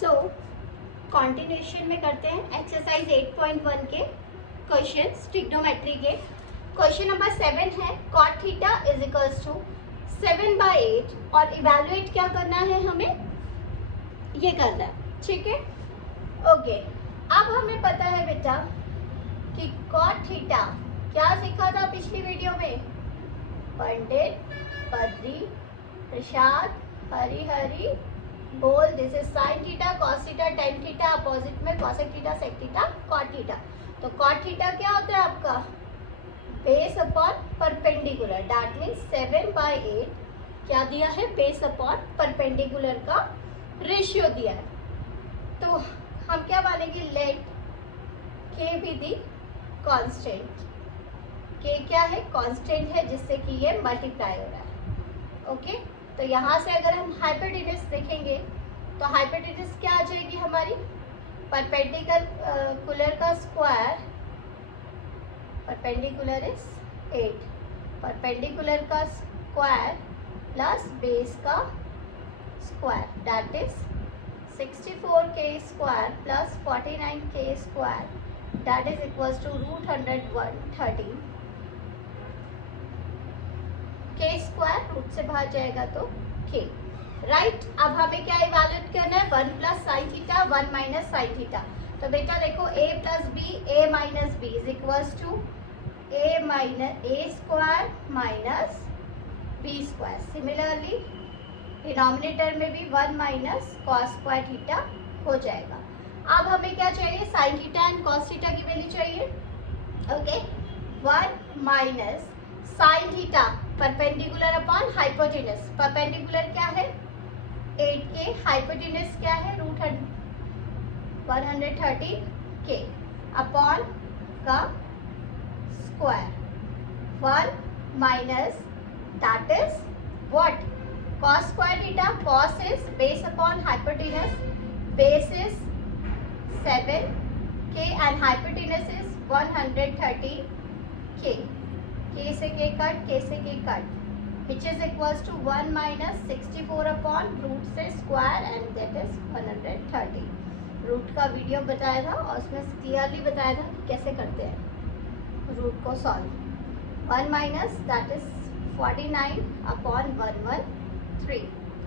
सो continuation में करते हैं एक्सरसाइज 8.1 के क्वेश्चन ट्रिग्नोमेट्री के। क्वेश्चन नंबर 7 है cot theta is equals to 7/8 और इवेलुएट क्या करना है, हमें ये करना है, ठीक है। ओके, अब हमें पता है बेटा कि cot थीटा क्या सीखा था पिछली वीडियो में, पंडित बद्री प्रसाद हरी बोल this is sine theta cos theta tan theta, opposite में cosec theta sec theta cot theta. तो कॉट थीटा क्या होता है आपका, base upon perpendicular, that means 7/8 क्या दिया है, बेस अपॉन परपेंडिकुलर का रेशियो दिया है। तो हम क्या मानेंगे, लेट के बी दी कांस्टेंट, के क्या है, कांस्टेंट है जिससे कि ये मल्टीप्लाई हो रहा है। ओके, तो यहाँ से अगर हम हाइपोटेन्यूज देखेंगे तो हाइपोटेन्यूज क्या आ जाएगी हमारी, परपेंडिकुलर का स्क्वायर, परपेंडिकुलर इज 8, परपेंडिकुलर का स्क्वायर प्लस बेस का square that is 64k square plus 49k square that is equals to √113 के स्क्वायर, रूट से बाहर जाएगा तो के, राइट। अब हमें क्या इवेल्यूएट करना है, 1 plus sine theta 1 minus sine theta. तो बेटा देखो a plus b a minus b is equals to a square minus b square. Similarly denominator में भी 1 माइनस कॉस स्क्वायर थीटा हो जाएगा। अब हमें क्या चाहिए, sine theta and cos theta की वैल्यू चाहिए। Okay, 1 minus sine theta perpendicular upon hypotenuse, perpendicular क्या है 8k, हाइपोटेनस क्या है √113k अपॉन का square, 1 minus that is what, cos square theta, cos is base upon hypotenuse, base is 7k and hypotenuse is 113k, k से k cut, k से k cut, which is equals to 1 minus 64 upon root से square and that is 130। Root का video बताया था और उसमें clearly बताया था कि कैसे करते हैं रूट को solve. 1 minus that is 49 upon 113।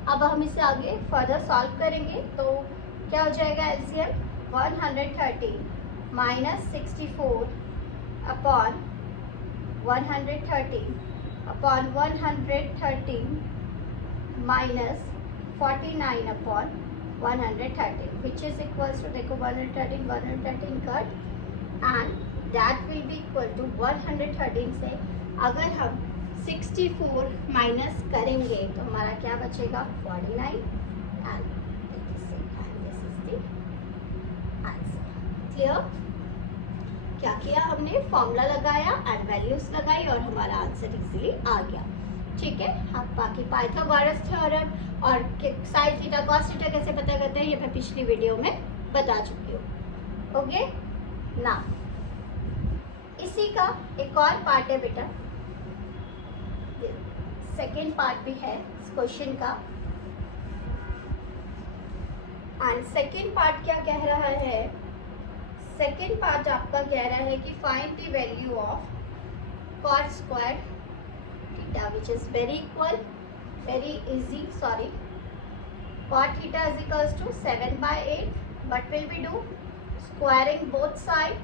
अब हम इसे आगे फर्दर सॉल्व करेंगे तो क्या हो जाएगा, LCM 130 minus 64 upon 113 upon 113 minus 49 upon 113 which is equals to, देखो 113 cut and that will be equal to 113 से अगर हम 64 माइनस करेंगे तो हमारा क्या बचेगा 49 and this is the answer. Clear, क्या किया हमने, फॉर्मूला लगाया एंड वैल्यूज लगाई और हमारा आंसर इजीली आ गया, ठीक है। हाँ, बाकी पाइथागोरस थ्योरम और साइन थीटा कॉस थीटा कैसे पता करते हैं ये मैं पिछली वीडियो में बता चुकी हूँ। ओके, ना इसी का एक और पार्ट है बेटा, सेकेंड पार्ट भी है इस क्वेश्चन का एंड सेकेंड पार्ट क्या कह रहा है, सेकेंड पार्ट आपका कह रहा है कि find the value of cot square theta which is very easy, sorry, cot theta is equals to 7/8, but will be do squaring both side,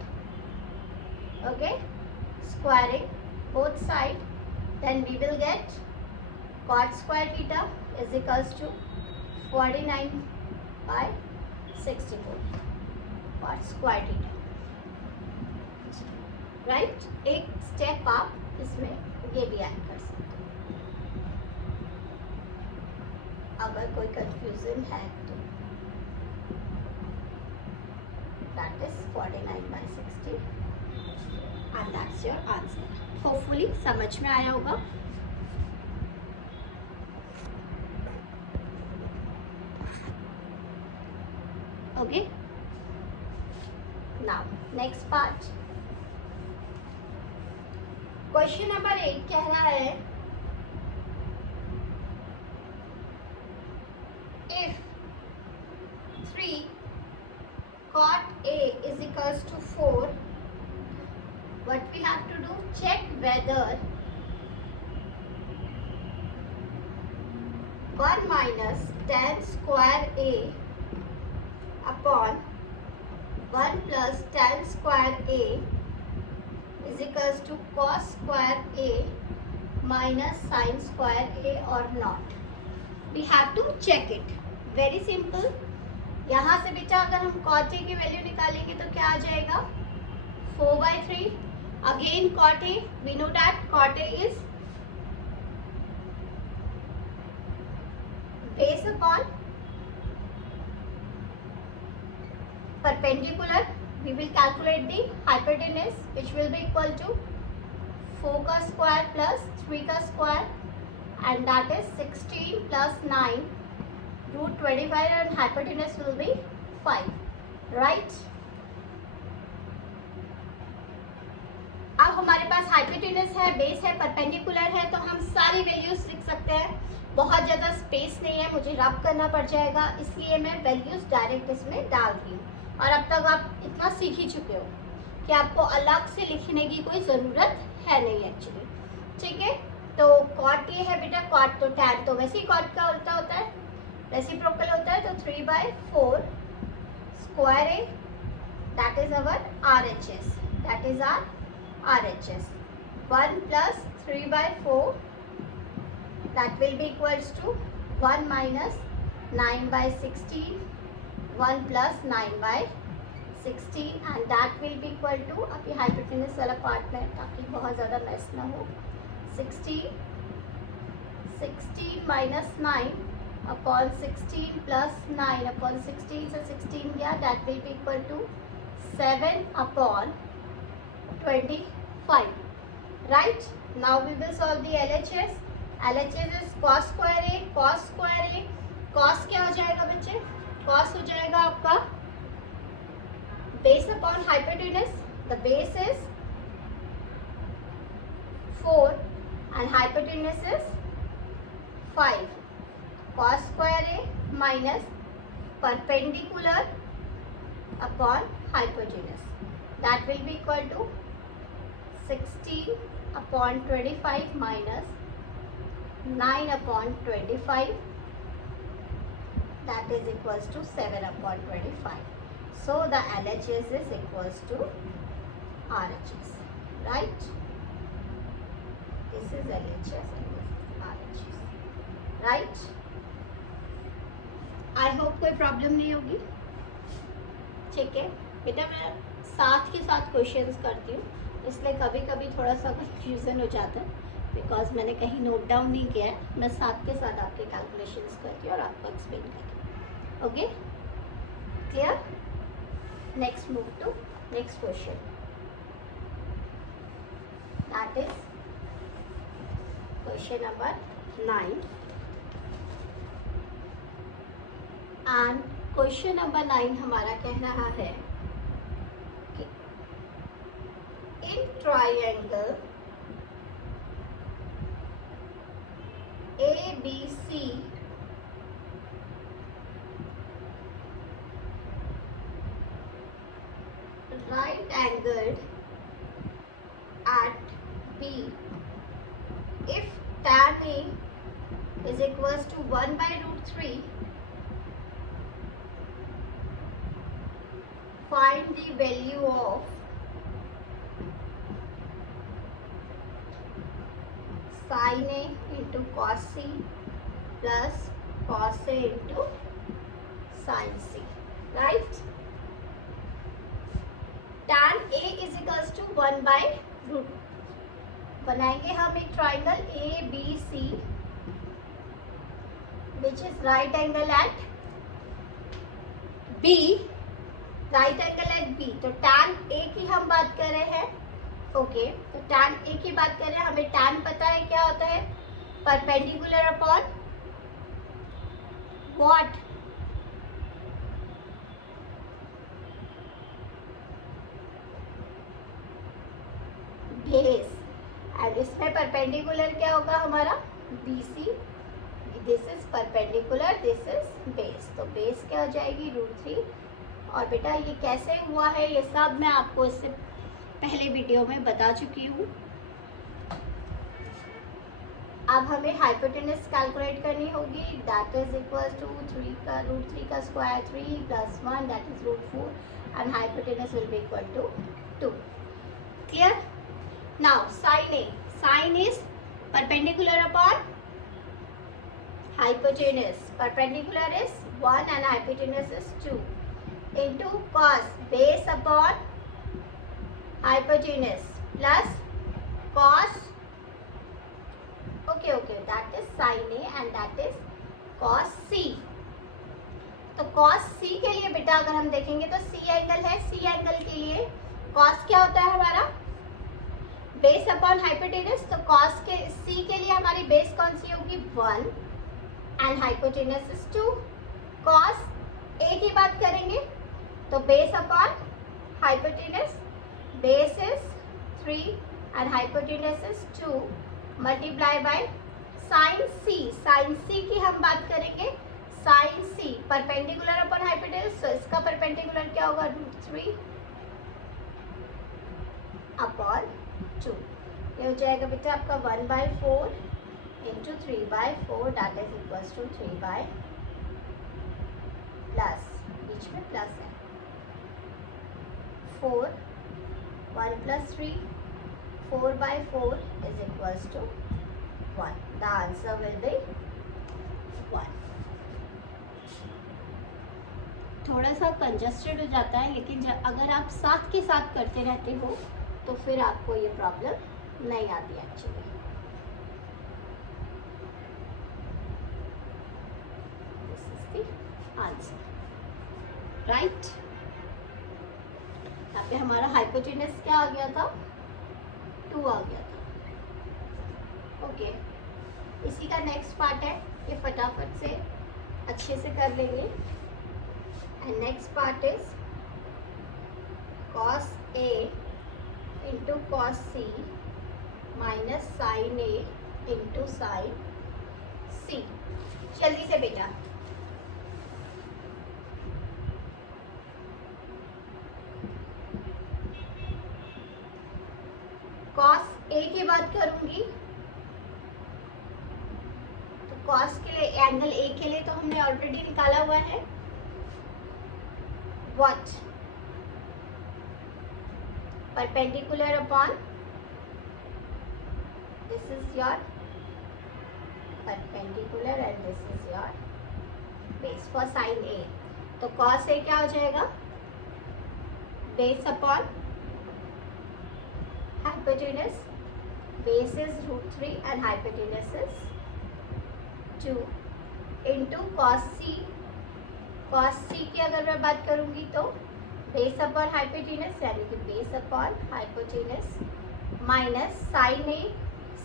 okay, squaring both side, then we will get cot square theta is equals to 49/64 cot square theta, right. एक step आप इसमें ये भी add कर सकते हो अगर कोई कंफ्यूजन है तो, that is 49/60 and that's your answer. Hopefully समझ में आया होगा। Okay, now next part, question number 8 कह रहा है if 3 cot A is equals to 4, what we have to do? Check whether 1 minus tan square A upon 1 plus tan square A is equals to cos square A minus sin square A or not. We have to check it. Very simple. यहाँ से बेटा अगर हम cot A की value निकालेंगे तो क्या आ जाएगा? 4/3. Again cot A, we know that cot A is base upon perpendicular. We will calculate the hypotenuse, which will be equal to 4 का square plus 3 का square, and that is 16 plus 9 root 25, and hypotenuse will be 5, right? अब हमारे पास hypotenuse है, base है, perpendicular है, तो हम सारी वैल्यूज लिख सकते हैं. बहुत ज़्यादा स्पेस नहीं है, मुझे रब करना पड़ जाएगा, इसलिए मैं वैल्यूज डायरेक्ट इसमें डाल रही हूँ. और अब तक आप इतना सीख ही चुके हो कि आपको अलग से लिखने की कोई ज़रूरत है नहीं एक्चुअली. ठीक है, तो कॉट ये है बेटा, कॉट तो टैन तो वैसे ही कॉट का उल्टा होता है, रेसिप्रोकल होता है, तो 3/4 square A, that is our RHS, that is our RHS. 1 plus 3/4, that will be equals to 1 minus 9/16, 1 plus 9/16, and that will be equal to, अभी हाइपोटेनस वाला पार्ट में ताकि बहुत ज़्यादा मेस ना हो, 16 minus 9 upon 16 plus 9 upon 16 से 16 गया, that will be equal to 7 upon 25. Right? Now we will solve the LHS. LHS is cos square A, cos square A. Cos क्या हो जाएगा बच्चे? Cos हो जाएगा आपका base upon hypotenuse. The base is 4 and hypotenuse is 5. Cos square A minus perpendicular upon hypotenuse. That will be equal to 16 upon 25 minus 9 upon 25, that is equals to 7 upon 25. So the LHS is equals to RHS, right? This is LHS and this is RHS, right? I hope कोई problem नहीं होगी. ठीक है बेटा, मैं साथ के साथ क्वेश्चंस करती हूँ, इसलिए कभी कभी थोड़ा सा कंफ्यूजन हो जाता है, बिकॉज मैंने कहीं नोट डाउन नहीं किया है. मैं साथ के साथ आपके कैलकुलेशंस करती हूँ और आपको एक्सप्लेन करती हूँ. Okay, clear? Next move to next question, that is question number 9. And question number 9 हमारा कह रहा है in triangle ABC, right angled at B, if tan A is equals to 1/√3, find the value of sin A into cos C plus cos A into sin C, right? tan A is equals to 1/√. बनाएंगे हम एक triangle ABC which is right angle at B, right angle at B. तो tan A की हम बात कर रहे हैं. ओके, तो tan A की बात कर रहे हैं, हमें tan पता है क्या होता है, perpendicular upon what, base. And इसमें परपेंडिकुलर क्या होगा हमारा, BC. This is perpendicular, this is base, तो बेस क्या हो जाएगी √3 और बेटा ये कैसे हुआ है ये सब मैं आपको इससे पहले वीडियो में बता चुकी हूँ। अब हमें हाइपोटेनस कैलकुलेट करनी होगी, दैट इज इक्वल टू 3 का रूट 3 का square 3 plus 1 that is root 4 and hypotenuse will be equal to 2। Clear? Now sine is perpendicular upon hypotenuse. Perpendicular is 1 and hypotenuse is 2 into cos base upon hypotenuse plus cos, okay, that is sin A and that is cos C. तो cos C के लिए बेटा अगर हम देखेंगे तो C angle है, C angle के लिए cos क्या होता है हमारा बेस अपॉन हाइपोटेनस। तो cos के C के लिए हमारी बेस कौन सी होगी 1 and hypotenuse is 2। cos A की बात करेंगे तो base upon hypotenuse, base is 3 and hypotenuse is 2 multiply by sine C की हम बात करेंगे, sine C perpendicular upon hypotenuse, तो इसका परपेंडिकुलर क्या होगा √3 अपॉन 2। ये हो जाएगा बेटा आपका 1/4 into 3/4 that is equals to 3 plus बीच में प्लस है 4 1 plus 3 4/4 is equals to 1. The answer will be 1. थोड़ा सा कंजस्टेड हो जाता है लेकिन अगर आप साथ के साथ करते रहते हो तो फिर आपको ये प्रॉब्लम नहीं आती एक्चुअली। Answer right. यहाँ पे हमारा हाइपोटेनस क्या आ गया था 2 आ गया था। ओके, इसी का नेक्स्ट पार्ट है, ये फटाफट से अच्छे से कर लेंगे। And next part is cos A into cos C minus sin A into sin C। जल्दी से बेटा cos A की बात करूंगी तो cos के लिए एंगल A के लिए तो हमने ऑलरेडी निकाला हुआ है what perpendicular upon this is your perpendicular and this is your base for sin A। तो cos A क्या हो जाएगा base upon hypotenuse, base is √3 and hypotenuse is 2 into cos C। cos C की अगर मैं बात करूंगी तो बेस अपॉन हाइपोटेनस यानी कि base upon hypotenuse minus sin A।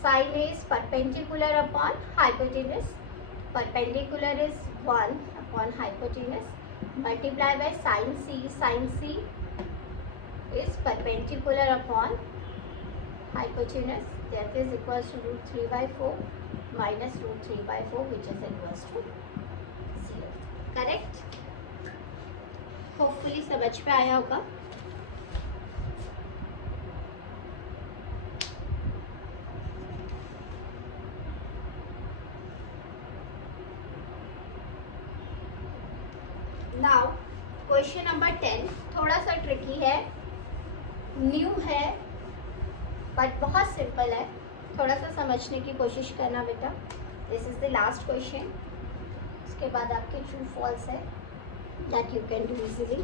sin A is perpendicular upon hypotenuse, perpendicular is 1 upon hypotenuse multiply by sin C। sin C is perpendicular upon hypotenuse that is equals to √3/4 minus √3/4 which is equals to 0। Correct? Hopefully समझ में आया होगा। Now question number 10 थोड़ा सा tricky है, new है but बहुत simple है, थोड़ा सा समझने की कोशिश करना बेटा। This is the last question, उसके बाद आपके ट्रू फॉल्स है that you can do easily.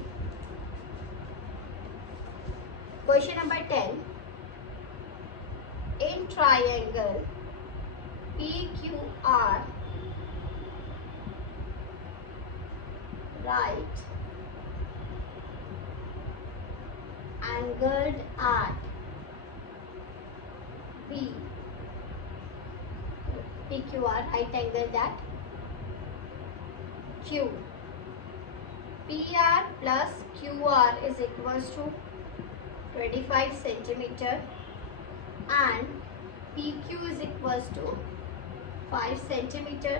Question number 10, in triangle PQR right angled at PQR right angle at Q, PR plus QR is equals to 25 centimeter and PQ is equals to 5 centimeter.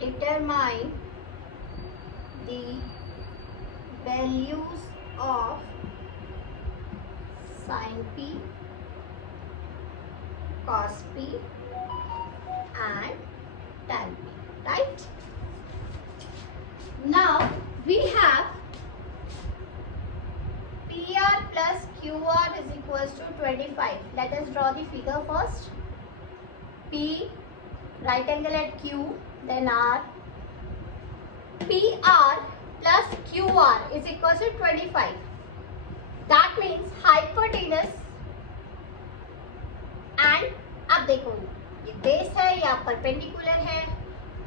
Determine the values of sin p, cos p and tan p, right? Now we have PR plus QR is equals to 25. Let us draw the figure first. P, right angle at Q, then R. PR plus QR is equals to 25. That means hypotenuse and अब देखो ये base है या perpendicular है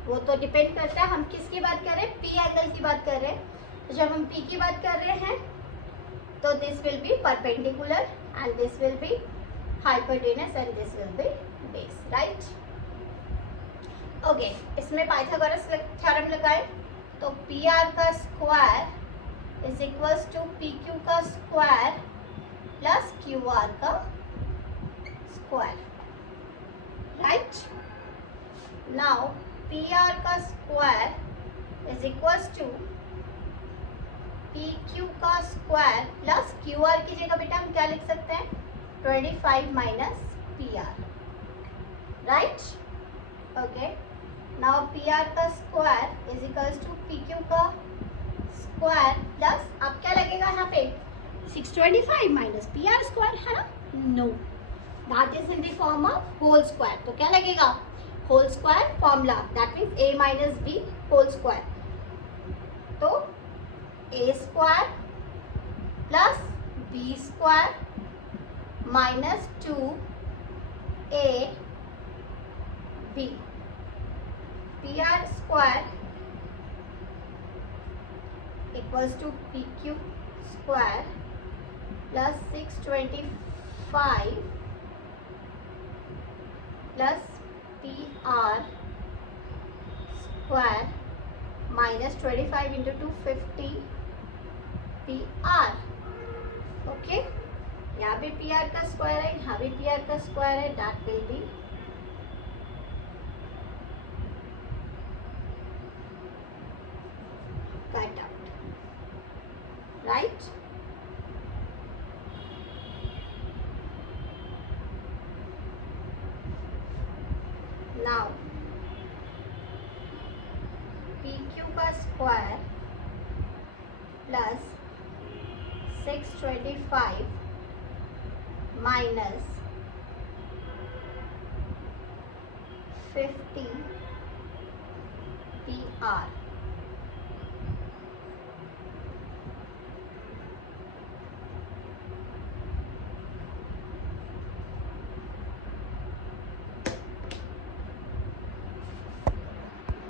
वो तो depend करता है हम किसकी बात कर रहे हैं, P एंगल की बात कर रहे हैं। तो जब हम P की बात कर रहे हैं तो this will be perpendicular and this will be hypotenuse and this will be base, right? Okay, इसमें पाइथागोरस थ्योरम लगाए तो PR का square is equals to PQ का स्क्वायर प्लस QR का स्क्वायर, राइट? नाउ PR का square is equals to PQ का square plus QR की जगह बेटा हम क्या लिख सकते हैं, 25 minus PR, right? Okay, now PR का square is equals to PQ का स्क्वायर प्लस अब क्या लगेगा यहाँ पे 625 माइनस PR स्क्वायर, है ना? No, that is in the form of whole square. तो क्या लगेगा, whole square formula, that means A minus B whole square. तो A square plus B square minus 2AB PR square equals to PQ square plus 625 plus PR square minus 25 into 250 PR। Okay, यहाँ भी PR का square है, यहाँ भी PR का square है, that will B cut out, right? Now PQ का square plus 625 minus 50 PR